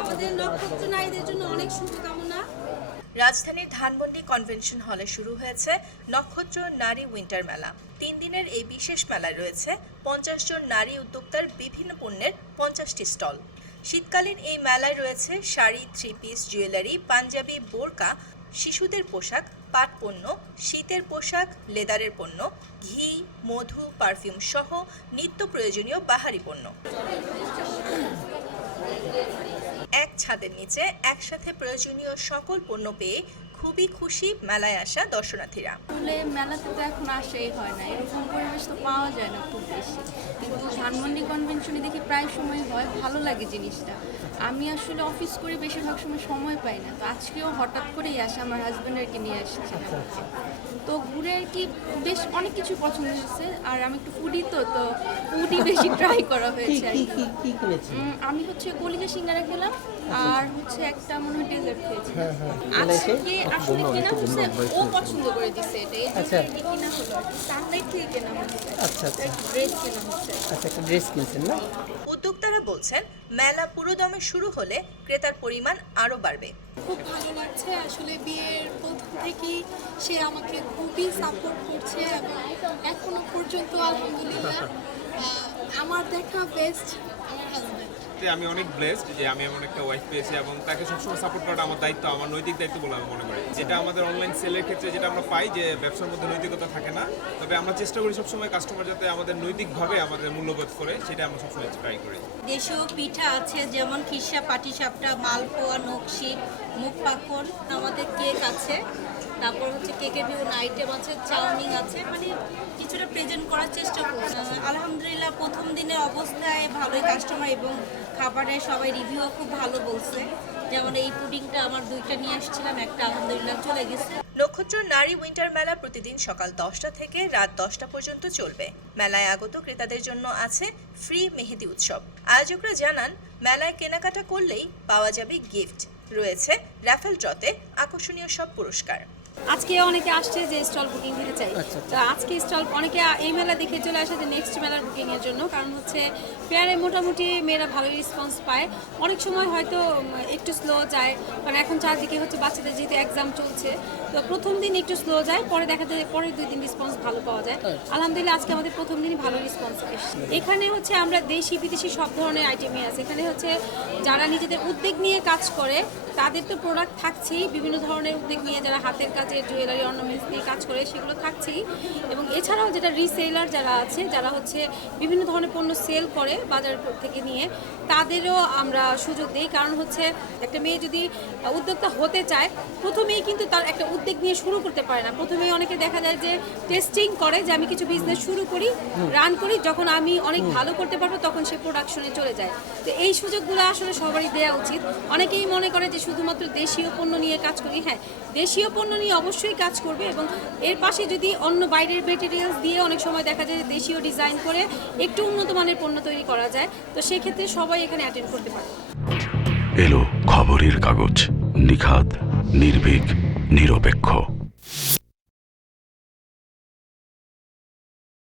আমাদের নক্ষত্র নারীদের জন্য অনেক শুভকামনা। রাজধানীর ধানমন্ডি কনভেনশন হলে শুরু হয়েছে নক্ষত্র নারী উইন্টার মেলা। তিন দিনের এই বিশেষ মেলায় রয়েছে পঞ্চাশ জন নারী উদ্যোক্তার বিভিন্ন পণ্যের পঞ্চাশটি স্টল। শীতকালীন এই মেলায় রয়েছে sari three piece jewellery panjabi বোরকা শিশুদের পোশাক পাট পণ্য শীতের পোশাক লেদারের পণ্য ঘি মধু পারফিউম সহ নিত্য প্রয়োজনীয় বাহারি পণ্য। এক ছাদের নিচে একসাথে প্রয়োজনীয় সকল পণ্য পেয়ে খুবই খুশি মেলায় আসা দর্শনার্থীরা। আসলে মেলাতে তো এখন আসেই হয় না এরকম পরিবেশ তো পাওয়া যায় না খুব বেশি। কিন্তু ধানমন্ডি কনভেনশনে দেখি প্রায় সময় হয় ভালো লাগে জিনিসটা। আমি আসলে অফিস করে বেশিরভাগ সময় সময় পাই না। তো আজকেও হঠাৎ করেই আসে আমার হাজব্যান্ডেরকে নিয়ে আসছে। তো ঘুরে আর কি বেশ অনেক কিছু পছন্দ হয়েছে আর আমি একটু ফুডি তো তো ফুডি বেশি ট্রাই করা হয়েছে কি কি। কি কি আমি হচ্ছে কলিজা সিঙ্গারা খেলাম আর হচ্ছে একটা মনে হয় ডেজার্ট খেয়েছি। হ্যাঁ হ্যাঁ। আজকে আসলে কেনা হচ্ছে? ও পছন্দ করে দিছে এটা আচ্ছা। কেনা হলো? সানলাইট থেকে কেনা হচ্ছে? আচ্ছা আচ্ছা। ড্রেস কেনা হচ্ছে। আচ্ছা একটা ড্রেস কিনছেন না? উদ্যোক্তারা বলছেন মেলা পুরোদমে শুরু হলে ক্রেতার পরিমাণ আরও বাড়বে। খুব ভালো লাগছে আসলে বিয়ের থেকেই সে আমাকে খুবই সাপোর্ট করছে এবং এখনও পর্যন্ত আলহামদুলিল্লাহ আমার দেখা বেস্ট আমার হাজব্যান্ড তে আমি অনেক ব্লেসড যে আমি এমন একটা ওয়াইফ পেয়েছি এবং তাকে সবসময় সাপোর্ট করাটা আমার দায়িত্ব, আমার নৈতিক দায়িত্ব বলে আমি মনে করি। যেটা আমাদের অনলাইন সেলের ক্ষেত্রে যেটা আমরা পাই যে ব্যবসার মধ্যে নৈতিকতা থাকে না, তবে আমরা চেষ্টা করি সবসময় কাস্টমার যাতে আমাদের নৈতিকভাবে আমাদের মূল্যবোধ করে সেটা আমরা সবসময় ট্রাই করি। দেশীয় পিঠা আছে, যেমন খিসা পাটিসাপটা, মালপোয়া, নকশি মুখ পাকন আমাদের কেক আছে। তারপর হচ্ছে কেকের বিভিন্ন আইটেম আছে, চাউমিন আছে মানে কিছুটা প্রেজেন্ট করার চেষ্টা করছি। আলহামদুলিল্লাহ, প্রথম দিনের অবস্থায় ভালোই কাস্টমার এবং খাবারের সবাই রিভিউ খুব ভালো বলছে। যেমন এই পুডিংটা আমার দুইটা নিয়ে আসছিলাম, একটা আলহামদুলিল্লাহ চলে গেছে। নক্ষত্র নারী উইন্টার মেলা প্রতিদিন সকাল দশটা থেকে রাত দশটা পর্যন্ত চলবে। মেলায় আগত ক্রেতাদের জন্য আছে ফ্রি মেহেদি উৎসব। আয়োজকরা জানান, মেলায় কেনাকাটা করলেই পাওয়া যাবে গিফট রয়েছে র্যাফেল ড্রতে আকর্ষণীয় সব পুরস্কার। আজকে অনেকে আসছে যে স্টল বুকিং দিতে চাই। আচ্ছা, তো আজকে স্টল অনেকে এই মেলা দেখে চলে আসে যে নেক্সট মেলার বুকিং এর জন্য। কারণ হচ্ছে ফেয়ারে মোটামুটি মেয়েরা ভালো রেসপন্স পায়। অনেক সময় হয়তো একটু স্লো যায়। কারণ এখন চারদিকে হচ্ছে বাচ্চাদের যেহেতু এক্সাম চলছে তো প্রথম দিন একটু স্লো যায় পরে দেখা যায় পরের দুই দিন রেসপন্স ভালো পাওয়া যায়। আলহামদুলিল্লাহ আজকে আমাদের প্রথম দিনই ভালো রেসপন্স এসেছে। এখানে হচ্ছে আমরা দেশি বিদেশি সব ধরনের আইটেমই আছে। এখানে হচ্ছে যারা নিজেদের উদ্যোগ নিয়ে কাজ করে তাদের তো প্রোডাক্ট থাকছেই। বিভিন্ন ধরনের উদ্যোগ নিয়ে যারা হাতের কাজে জুয়েলারি অর্নামেন্টস নিয়ে কাজ করে সেগুলো থাকছেই এবং এছাড়াও যেটা রিসেলার যারা আছে যারা হচ্ছে বিভিন্ন ধরনের পণ্য সেল করে বাজার থেকে নিয়ে তাদেরও আমরা সুযোগ দিই। কারণ হচ্ছে একটা মেয়ে যদি উদ্যোক্তা হতে চায় প্রথমেই কিন্তু তার একটা উদ্যোগ নিয়ে শুরু করতে পারে না। প্রথমেই অনেকে দেখা যায় যে টেস্টিং করে যে আমি কিছু বিজনেস শুরু করি রান করি যখন আমি অনেক ভালো করতে পারব তখন সে প্রোডাকশনে চলে যায়। তো এই সুযোগগুলো আসলে সবারই দেওয়া উচিত। অনেকেই মনে করে যে শুধুমাত্র দেশীয় পণ্য নিয়ে কাজ করি। হ্যাঁ দেশীয় পণ্য নিয়ে অবশ্যই কাজ করবে এবং এর পাশে যদি অন্য বাইরের মেটেরিয়ালস দিয়ে অনেক সময় দেখা যায় দেশীয় ডিজাইন করে একটু উন্নত মানের পণ্য তৈরি করা যায়, তো সেক্ষেত্রে সবাই এখানে অ্যাটেন্ড করতে পারে। এলো খবরের কাগজ, নিখাদ, নির্ভীক, নিরপেক্ষ।